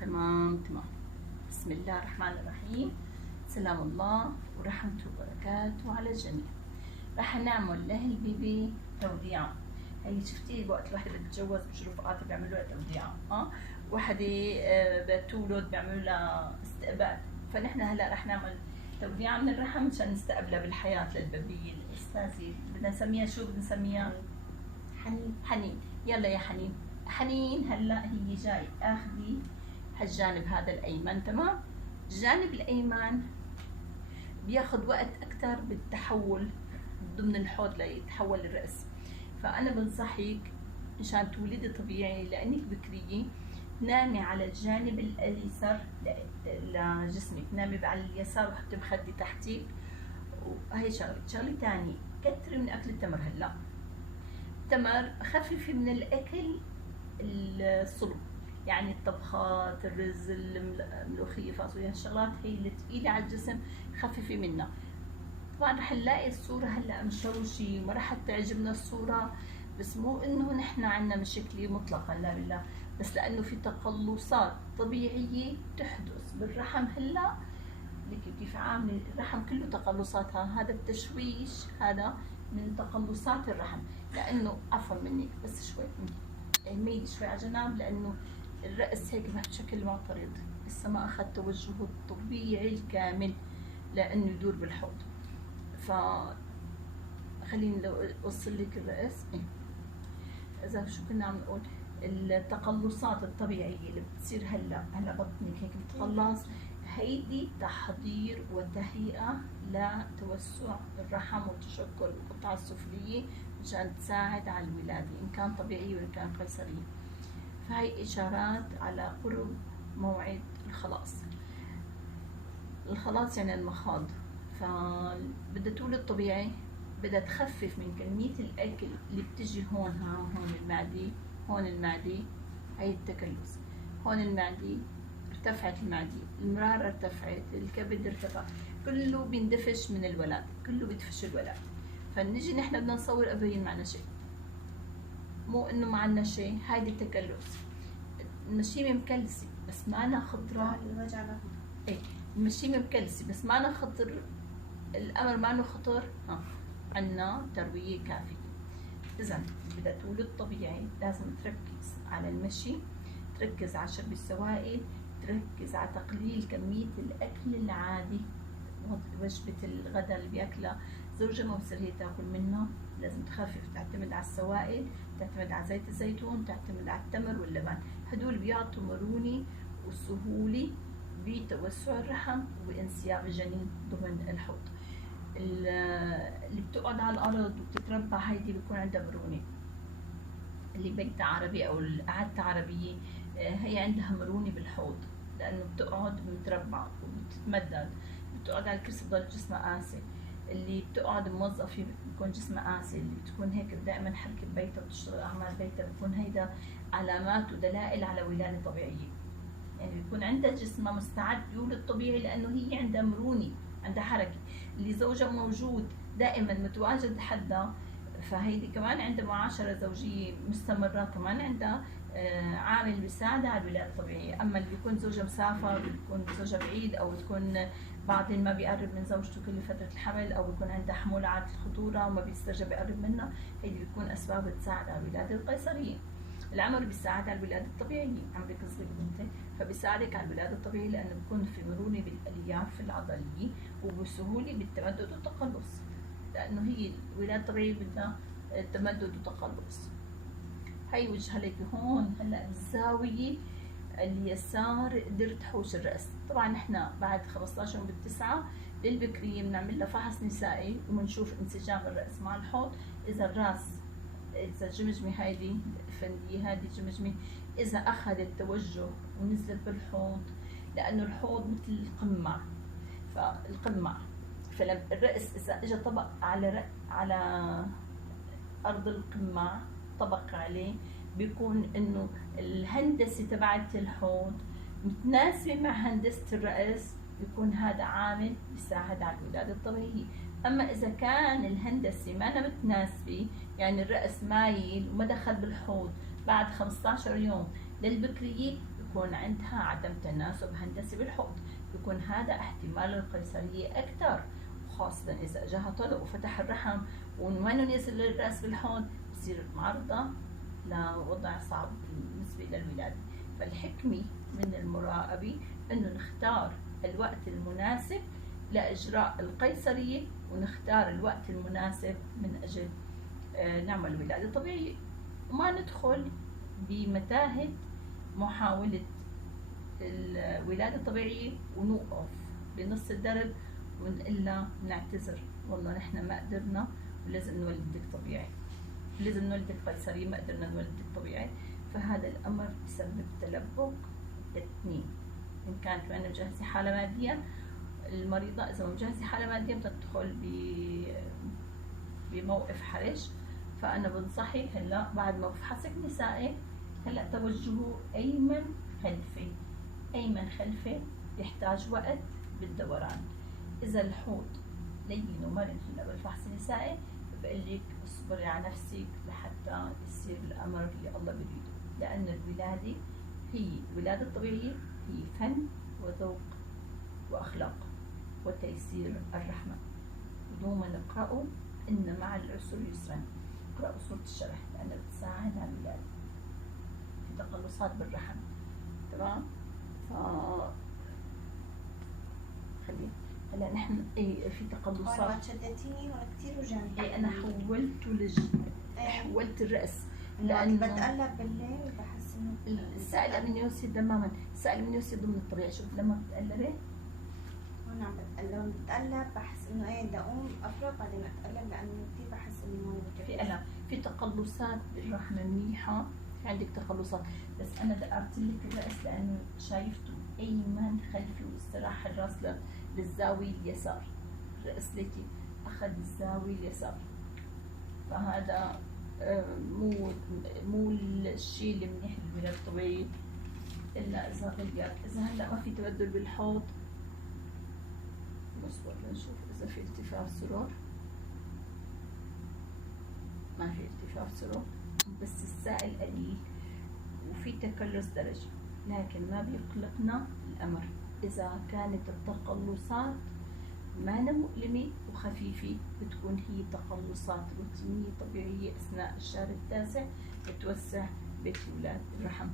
تمام. بسم الله الرحمن الرحيم. سلام الله ورحمته وبركاته على الجميع. راح نعمل لهالبيبي توديعة. هي شفتي وقت الواحدة بتتجوز مش رفقاتها بيعملوا لها توديعة، وحدة بتولد بيعملوا لها استقبال. فنحن هلا راح نعمل توديعة من الرحم مشان نستقبلها بالحياة للبيبي. الأستاذي بدنا نسميها شو بدنا نسميها؟ حنين. يلا يا حنين هلا هي جاي اخذي هالجانب هذا الايمن. تمام. الجانب الايمن بياخذ وقت اكثر بالتحول ضمن الحوض ليتحول الراس، فانا بنصحك مشان تولدي طبيعي لانك بكريه نامي على الجانب الايسر لجسمك، نامي على اليسار وحطي مخدي تحتك. وهي شغله ثانيه، كتري من اكل التمر. هلا تمر خففي من الاكل الصلب، يعني الطبخات، الرز، الملوخيه، فاصوليا، هالشغلات هي اللي تقيله على الجسم خففي منها. طبعا رح نلاقي الصوره هلا مشوشة وما رح تعجبنا الصوره، بس مو انه نحن عنا مشكله مطلقا، لا بالله، بس لانه في تقلصات طبيعيه تحدث بالرحم. هلا لك كيف عامله الرحم كله تقلصاتها، هذا التشويش هذا من تقلصات الرحم، لانه عفوا منك بس شوي ميل شوي على جنب، لانه الراس هيك بشكل معترض، لسه ما اخذ توجهه الطبيعي الكامل لانه يدور بالحوض. ف خليني لو اوصل لك الراس. اذا شو كنا عم نقول، التقلصات الطبيعيه اللي بتصير هلا بطنك هيك بتقلص، هيدي تحضير وتهيئه لتوسع الرحم وتشكل القطعه السفليه مشان تساعد على الولاده ان كان طبيعي وان كان قيصري. فهي اشارات على قرب موعد الخلاص يعني المخاض. فبدها تولد طبيعي، بدها تخفف من كمية الأكل اللي بتجي هون. هون المعدة هي التكلس، هون المعدة ارتفعت، المرارة ارتفعت، الكبد ارتفع، كله بيندفش من الولاد، كله بيدفش الولاد. فنجي نحن بدنا نصور أبين معنا شيء، مو إنه معنا شيء. هيدي التكلس، المشيمة مكلسة بس معنا خضراء. المشيمة مكلسة بس معنا خضر، الأمر معنا خطر. عنا تروية كافية. إذا بدها تولد طبيعي لازم تركز على المشي، تركز على شرب السوائل، تركز على تقليل كمية الأكل العادي. وجبة الغداء اللي بياكلها زوجها ما بصير هي تاكل منه، لازم تخفف، تعتمد على السوائل، تعتمد على زيت الزيتون، تعتمد على التمر واللبن. هدول بيعطوا مرونة وسهولة بتوسع الرحم وبانسياب الجنين ضمن الحوض. اللي بتقعد على الارض وبتتربى هيدي بيكون عندها مرونه. اللي بيتها عربي او قعدتها عربيه هي عندها مرونه بالحوض، لانه بتقعد متربعه وبتتمدد، بتقعد على الكرسي بضل جسمها قاسي. اللي بتقعد موظفه بيكون جسمها قاسي، اللي بتكون هيك دائما حركه بيتها وتشتغل اعمال بيتها، بيكون هيدا علامات ودلائل على ولاده طبيعيه. يعني بيكون عندها جسمها مستعد يولد طبيعي لانه هي عندها مرونه، عندها حركه. اللي زوجها موجود دائما متواجد حدها، فهيدي كمان عندها معاشره زوجيه مستمره، كمان عندها عامل بيساعدها على الولاده الطبيعيه. اما اللي بيكون زوجها مسافر، بيكون زوجها بعيد، او بتكون بعدين ما بيقرب من زوجته كل فتره الحمل، او بيكون عندها حمول عاده الخطوره وما بيسترجع يقرب منها، هيدي بتكون اسباب بتساعد على الولاده القيصريه. العمر بيساعد على الولاده الطبيعيه، عمرك صغير بنتي، فبيساعدك على الولاده الطبيعيه لانه بيكون في مرونه بالالياف العضليه وبسهوله بالتمدد والتقلص، لانه هي الولاده الطبيعيه بدها تمدد وتقلص. هي وجهها لك هون. هلا بالزاويه اليسار قدرت حوش الراس. طبعا نحن بعد 15 يوم بالتسعه للبكريه بنعمل لها فحص نسائي وبنشوف انسجام الراس مع الحوض. اذا الراس، اذا الجمجمه هيدي الفنديه، هذه الجمجمه اذا اخذت توجه ونزلت بالحوض، لانه الحوض مثل القمع، فلما الراس اذا اجى طبق على ارض القمع، طبق عليه، بيكون انه الهندسه تبعت الحوض متناسبه مع هندسه الراس، بيكون هذا عامل بيساعد على الولاده الطبيعيه. اما اذا كان الهندسه ما أنا متناسبه، يعني الراس مايل وما دخل بالحوض، بعد 15 يوم للبكريه بيكون عندها عدم تناسب هندسي بالحوض، بيكون هذا احتمال القيصرية أكثر، خاصة إذا جاها طلق وفتح الرحم وما نزل الرأس بالحوض، بصير معرضة لوضع صعب بالنسبة للولادة. فالحكمة من المراقبة إنه نختار الوقت المناسب لإجراء القيصرية، ونختار الوقت المناسب من أجل نعمل ولادة طبيعية، وما ندخل بمتاهة محاولة الولادة الطبيعية ونوقف بنص الدرب ونقول نعتذر والله نحن ما قدرنا ولازم نولدك طبيعي، لازم نولدك قيصري، ما قدرنا نولدك طبيعي. فهذا الأمر بسبب تلبك الاثنين، إن كانت ما مجهزة حالة ماديا المريضة، إذا ما مجهزة حالة ماديا بتدخل بموقف حرج. فأنا بنصحك هلا بعد ما بفحصك نسائي هلا توجهوا أيمن خلفي، أيمن خلفي يحتاج وقت بالدوران. إذا الحوض لين ومرن هلا بالفحص النسائي بقول لك اصبري على نفسك لحتى يصير الأمر اللي الله بيريده، لأن الولادة هي الولادة الطبيعية هي فن وذوق وأخلاق وتيسير الرحمة. ودوما نقرأوا إن مع العسر يسرا، اقرأوا سورة الشرح لأنها بتساعد على الولادة في تقلصات بالرحم. تمام؟ خلينا هلا نحن في تقلصات. ما شدتيني ولا كثير وجعني. أنا حولت حولت الرأس لأنه بتقلب بالليل وبحس إنه السائل الأمنيوسي تماما، السائل الأمنيوسي ضمن الطبيعة. شوف لما بتقلبي أنا عم بتقلب بحس إنه بدي أقوم أفرغ بعدين أتقلب، لأنه كثير بحس إنه في ألم، في تقلصات بالرحمة منيحة، في عندك تقلصات. بس أنا دققت لك الرأس لأنه شايفته أيمن خلفي واستراح الرأس للزاوية اليسار، الرأس ليكي أخذ الزاوية اليسار. فهذا مو الشيء اللي منيح للولادة الطبيعية إلا إذا غير. إذا هلا ما في تبدل بالحوض نصبر لنشوف إذا في ارتفاع سرور. ما في ارتفاع سرور بس السائل قليل وفي تكلس درجي، لكن ما بيقلقنا الأمر إذا كانت التقلصات ما مؤلمة وخفيفة، بتكون هي تقلصات روتينية طبيعية أثناء الشهر التاسع بتوسع بيت الولاد الرحم.